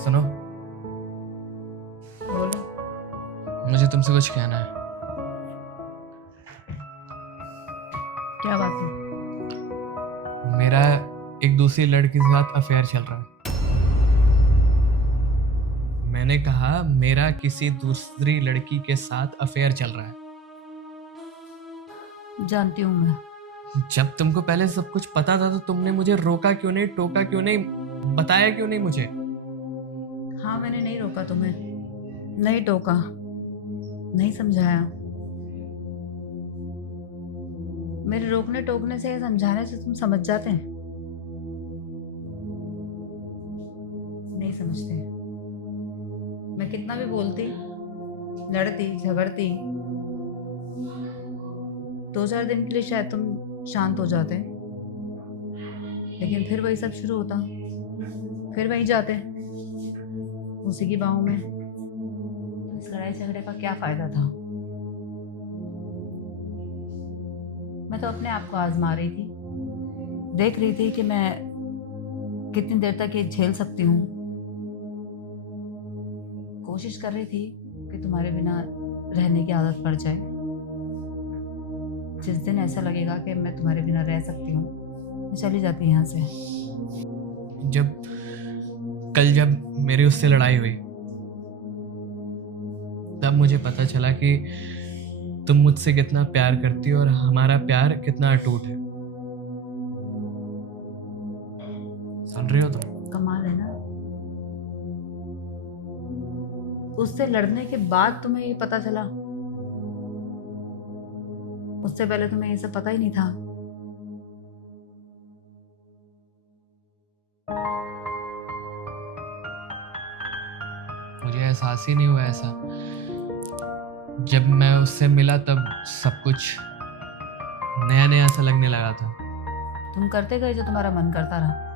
सुनो, बोलो। मुझे तुमसे कुछ कहना है। क्या बात है? मेरा एक दूसरी लड़की के साथ अफेयर चल रहा है। मैंने कहा मेरा किसी दूसरी लड़की के साथ अफेयर चल रहा है। जानती हूँ मैं। जब तुमको पहले सब कुछ पता था तो तुमने मुझे रोका क्यों नहीं, टोका क्यों नहीं, बताया क्यों नहीं मुझे? हाँ, मैंने नहीं रोका तुम्हें, नहीं टोका, नहीं समझाया। मेरे रोकने टोकने से या समझाने से तुम समझ जाते हैं? नहीं समझते। मैं कितना भी बोलती, लड़ती झगड़ती, 2-4 दिन के लिए शायद तुम शांत हो जाते, लेकिन फिर वही सब शुरू होता, फिर वही जाते उसी की बाहों में। इस लड़ाई झगड़े का क्या फायदा था? मैं तो अपने आप को आजमा रही थी, देख रही थी कि मैं कितनी देर तक ये झेल सकती हूँ। कोशिश कर रही थी कि तुम्हारे बिना रहने की आदत पड़ जाए। जिस दिन ऐसा लगेगा कि मैं तुम्हारे बिना रह सकती हूँ, मैं चली जाती यहाँ से। जब मेरी उससे लड़ाई हुई तब मुझे पता चला कि तुम मुझसे कितना प्यार करती हो और हमारा प्यार कितना अटूट है। सुन रही हो तुम? कमाल है ना, उससे लड़ने के बाद तुम्हें ये पता चला। उससे पहले तुम्हें ये सब पता ही नहीं था। मुझे एहसास ही नहीं हुआ ऐसा। जब मैं उससे मिला तब सब कुछ नया नया सा लगने लगा था। तुम करते गए जो तुम्हारा मन करता रहा।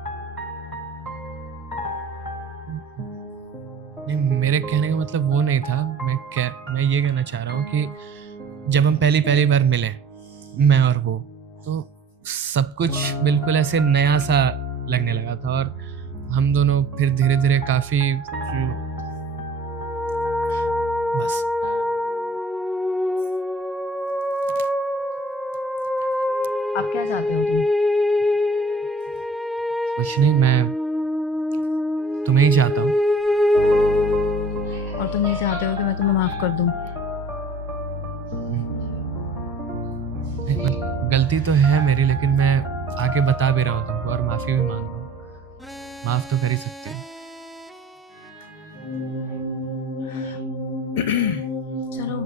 नहीं, मेरे कहने का मतलब वो नहीं था। मैं ये कहना चाह रहा हूँ कि जब हम पहली पहली बार मिले, मैं और वो, तो सब कुछ बिल्कुल ऐसे नया सा लगने लगा था और हम दोनों फिर धीरे धीरे काफी बस। अब क्या चाहते हो तुम? कुछ नहीं, मैं तुम्हें ही चाहता हूँ। और तुम ये चाहते हो कि मैं तुम्हें माफ कर दूं? नहीं, गलती तो है मेरी, लेकिन मैं आके बता भी रहा हूँ तुमको और माफी भी मांग रहा हूँ। माफ तो कर ही सकते हैं। चलो,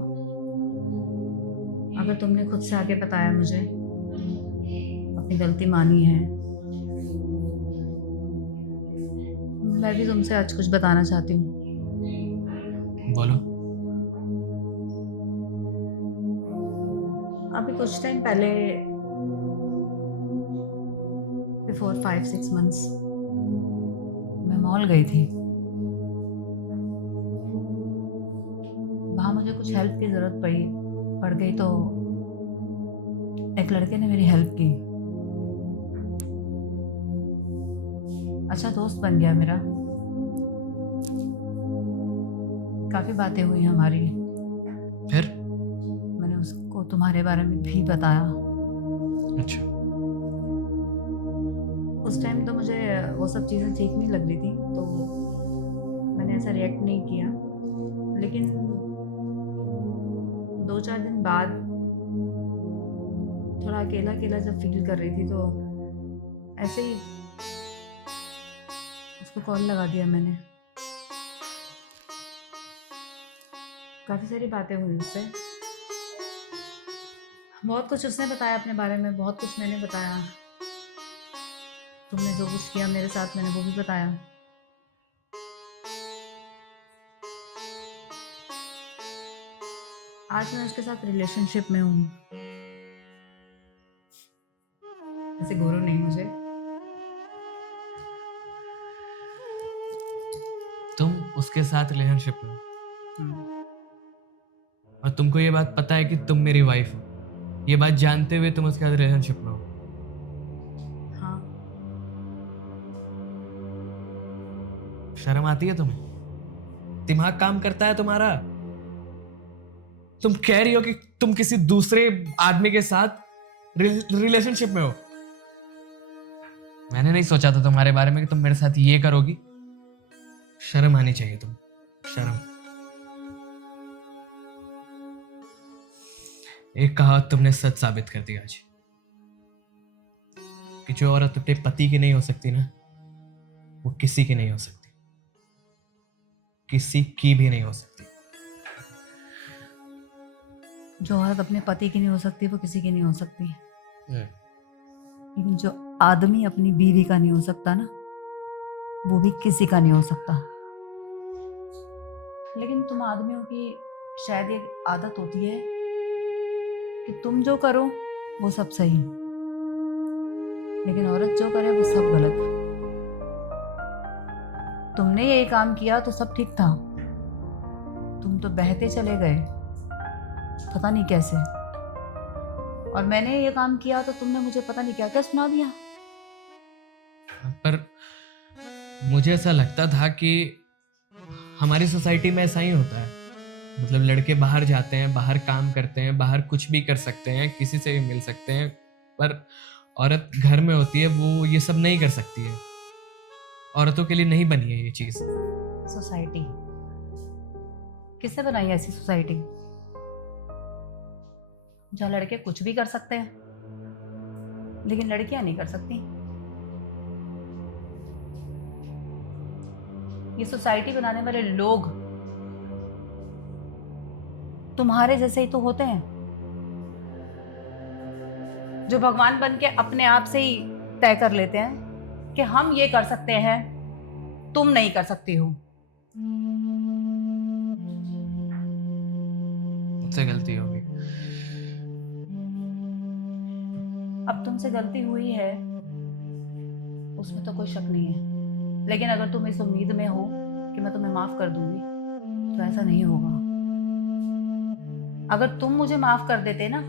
अगर तुमने खुद से आके बताया मुझे, अपनी गलती मानी है, मैं भी तुमसे आज कुछ बताना चाहती हूँ। बोलो। अभी कुछ टाइम पहले, बिफोर 5-6 मंथ्स, मैं मॉल गई थी। वहाँ मुझे कुछ हेल्प की ज़रूरत पड़ गई, तो एक लड़के ने मेरी हेल्प की। अच्छा दोस्त बन गया मेरा। काफ़ी बातें हुई हमारी। फिर? मैंने उसको तुम्हारे बारे में भी बताया। अच्छा। उस टाइम तो मुझे वो सब चीज़ें ठीक नहीं लग रही थी, तो मैंने ऐसा रिएक्ट नहीं किया। लेकिन 2-4 दिन बाद थोड़ा अकेला अकेला जब फील कर रही थी, तो ऐसे ही उसको कॉल लगा दिया मैंने। काफ़ी सारी बातें हुई उससे। बहुत कुछ उसने बताया अपने बारे में, बहुत कुछ मैंने बताया। तुमने जो कुछ किया मेरे साथ, मैंने वो भी बताया। आज मैं उसके साथ रिलेशनशिप में हूँ। ऐसे गोरो नहीं मुझे। तुम उसके साथ रिलेशनशिप में हो और तुमको ये बात पता है कि तुम मेरी वाइफ हो? ये बात जानते हुए तुम उसके साथ रिलेशनशिप में हो। हाँ। शर्म आती है तुम्हें? दिमाग काम करता है तुम्हारा? तुम कह रही हो कि तुम किसी दूसरे आदमी के साथ रिलेशनशिप में हो। मैंने नहीं सोचा था तुम्हारे बारे में कि तुम मेरे साथ ये करोगी। शर्म आनी चाहिए तुम, शर्म। एक कहावत तुमने सच साबित कर दी आज, कि जो औरत अपने पति की नहीं हो सकती ना, वो किसी की नहीं हो सकती, किसी की भी नहीं हो सकती। जो औरत अपने पति की नहीं हो सकती वो किसी की नहीं हो सकती, लेकिन जो आदमी अपनी बीवी का नहीं हो सकता ना, वो भी किसी का नहीं हो सकता। लेकिन तुम आदमियों की शायद एक आदत होती है कि तुम जो करो वो सब सही, लेकिन औरत जो करे वो सब गलत। तुमने ये काम किया तो सब ठीक था, तुम तो बहते चले गए पता नहीं कैसे, और मैंने ये काम किया तो तुमने मुझे पता नहीं क्या क्या सुना दिया। पर मुझे ऐसा लगता था कि हमारी सोसाइटी में ऐसा ही होता है, मतलब लड़के बाहर जाते हैं, बाहर काम करते हैं, बाहर कुछ भी कर सकते हैं, किसी से भी मिल सकते हैं, पर औरत घर में होती है, वो ये सब नहीं कर सकती है। औरतों के लिए नहीं बनी है ये चीज। सोसाइटी किसने बनाई है ऐसी सोसाइटी जहाँ लड़के कुछ भी कर सकते हैं लेकिन लड़कियां नहीं कर सकती? ये सोसाइटी बनाने वाले लोग तुम्हारे जैसे ही तो होते हैं, जो भगवान बन के अपने आप से ही तय कर लेते हैं कि हम ये कर सकते हैं, तुम नहीं कर सकती हो। मुझसे गलती होगी। अब तुमसे गलती हुई है उसमें तो कोई शक नहीं है, लेकिन अगर तुम इस उम्मीद में हो कि मैं तुम्हें माफ कर दूंगी तो ऐसा नहीं होगा। अगर तुम मुझे माफ कर देते ना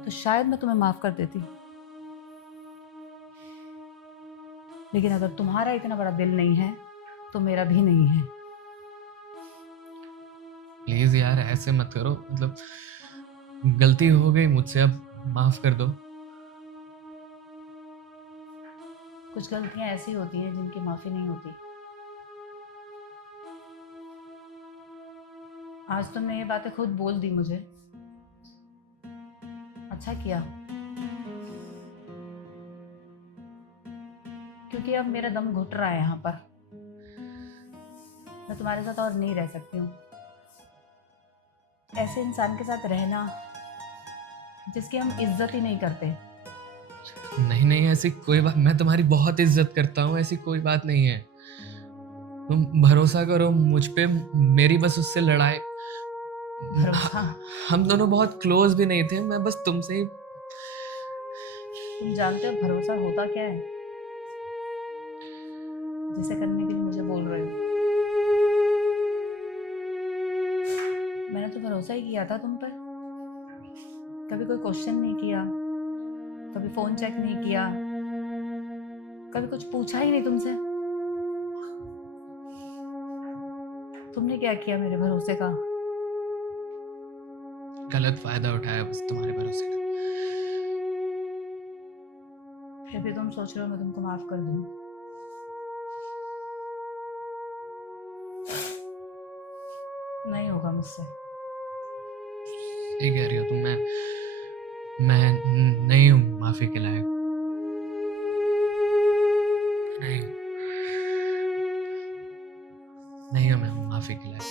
तो शायद मैं तुम्हें माफ कर देती, लेकिन अगर तुम्हारा इतना बड़ा दिल नहीं है तो मेरा भी नहीं है। प्लीज यार ऐसे मत करो, मतलब गलती हो गई मुझसे, अब माफ कर दो। कुछ गलतियां ऐसी होती हैं जिनकी माफी नहीं होती। आज तुमने ये बातें खुद बोल दी मुझे, अच्छा किया, क्योंकि अब मेरा दम घुट रहा है यहाँ पर। मैं तुम्हारे साथ और नहीं रह सकती हूँ। ऐसे इंसान के साथ रहना जिसकी हम इज्जत ही नहीं करते। नहीं नहीं, ऐसी कोई बात, मैं तुम्हारी बहुत इज्जत करता हूँ, ऐसी कोई बात नहीं है। तुम भरोसा करो मुझ पे, मेरी बस उससे लड़ाई। भरोसा? हम दोनों बहुत क्लोज भी नहीं थे, मैं बस तुमसे ही। तुम जानते हो भरोसा होता क्या है, जिसे करने के लिए मुझे बोल रहे हो? मैंने तो भरोसा ही किया था तुम पर, कभी कोई क्वेश्चन नहीं किया, कभी फोन चेक नहीं किया, कभी कुछ पूछा ही नहीं तुमसे। तुमने क्या किया मेरे भरोसे का? गलत फायदा उठाया बस तुम्हारे भरोसे का। फिर भी तुम सोच रहे हो मैं तुमको माफ कर दूं? नहीं होगा मुझसे। ये कह रही हो तुम? मैं नहीं हूँ माफी के लायक, नहीं हूँ, नहीं हूँ मैं माफी के लायक।